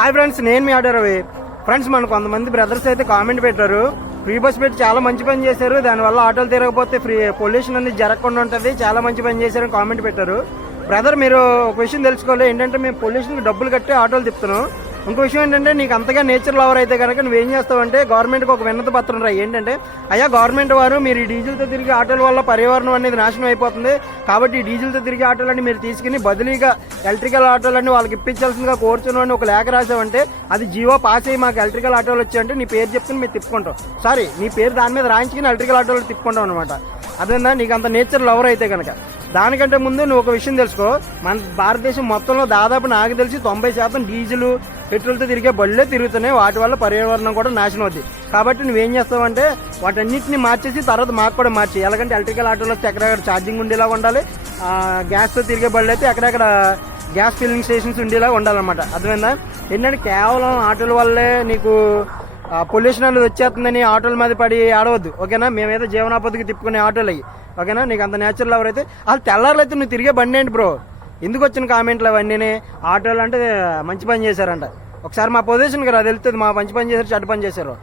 Hi friends, నేను మీ order Ravi. Friends, మన కొంతమంది బ్రదర్స్ అయితే కామెంట్ పెట్టారు, ఫ్రీ బస్ పెట్టి చాలా మంచి పని చేశారు, దానివల్ల ఆటోలు తిరగకపోతే ఫ్రీ పొల్యూషన్ అనేది జరగకుండా ఉంటుంది, చాలా మంచి పని చేశారని కామెంట్ పెట్టారు. బ్రదర్, మీరు ఒక విషయం తెలుసుకోవాలి. ఏంటంటే మేము పొల్యూషన్ డబ్బులు కట్టి ఆటోలు తిప్పుతున్నాం. ఇంకో విషయం ఏంటంటే, నీకు అంతగా నేచర్ లవర్ అయితే కనుక నువ్వేం చేస్తావంటే, గవర్నమెంట్కి ఒక వినతి పత్రం రాయి. ఏంటంటే, అయ్యా గవర్నమెంట్ వారు, మీరు ఈ డీజిల్తో తిరిగే ఆటోల వల్ల పర్యావరణం అనేది నాశనం అయిపోతుంది, కాబట్టి ఈ డీజిల్తో తిరిగే ఆటోలన్నీ మీరు తీసుకుని బదిలీగా ఎలక్ట్రికల్ ఆటోలన్నీ వాళ్ళకి ఇప్పించాల్సిందిగా కోరుచున్నామని ఒక లేఖ రాసావంటే, అది జీవో పాస్ అయ్యి మాకు ఎలక్ట్రికల్ ఆటోలు వచ్చాయంటే నీ పేరు చెప్పుకుని మేము తిప్పుకుంటాం. సారీ, నీ పేరు దాని మీద రాయించుకుని ఎలక్ట్రికల్ ఆటోలు తిప్పుకుంటాం అనమాట. అదేందా, నీకు అంత నేచర్ లవర్ అయితే కనుక. దానికంటే ముందు నువ్వు ఒక విషయం తెలుసుకో, మన భారతదేశం మొత్తంలో దాదాపు నాకు తెలిసి 90% డీజిల్ పెట్రోల్తో తిరిగే బళ్ళే తిరుగుతున్నాయి. వాటి వల్ల పర్యావరణం కూడా నాశనం అవుతుంది. కాబట్టి నువ్వేం చేస్తావంటే, వాటన్నిటిని మార్చేసి తర్వాత మాకు కూడా మార్చి, ఎలాగంటే ఎలక్ట్రికల్ ఆటోలో వస్తే ఎక్కడెక్కడ ఛార్జింగ్ ఉండేలా ఉండాలి, గ్యాస్తో తిరిగే బళ్ళు అయితే ఎక్కడెక్కడ గ్యాస్ ఫిల్లింగ్ స్టేషన్స్ ఉండేలా ఉండాలన్నమాట. అర్థమైందా? ఏంటంటే కేవలం ఆటోల వల్లే నీకు పొల్యూషన్ అనేది వచ్చేస్తుందని ఆటోల మీద పడి ఆడవద్దు, ఓకేనా? మేమేదో జీవనోపాధికి తిప్పుకునే ఆటోలు అయ్యి, ఓకేనా? నీకు అంత నేచురల్ లవర్ అయితే వాళ్ళు తెల్లారులు అయితే నువ్వు తిరిగే బండి ఏంటి బ్రో? ఎందుకు వచ్చిన కామెంట్లు అవన్నీ? ఆటోలు అంటే మంచి పని చేశారంట. ఒకసారి మా పొజిషన్కి రా, తెలుస్తుంది మా మంచి పని చేశారు చెడ్డ పని చేశారు.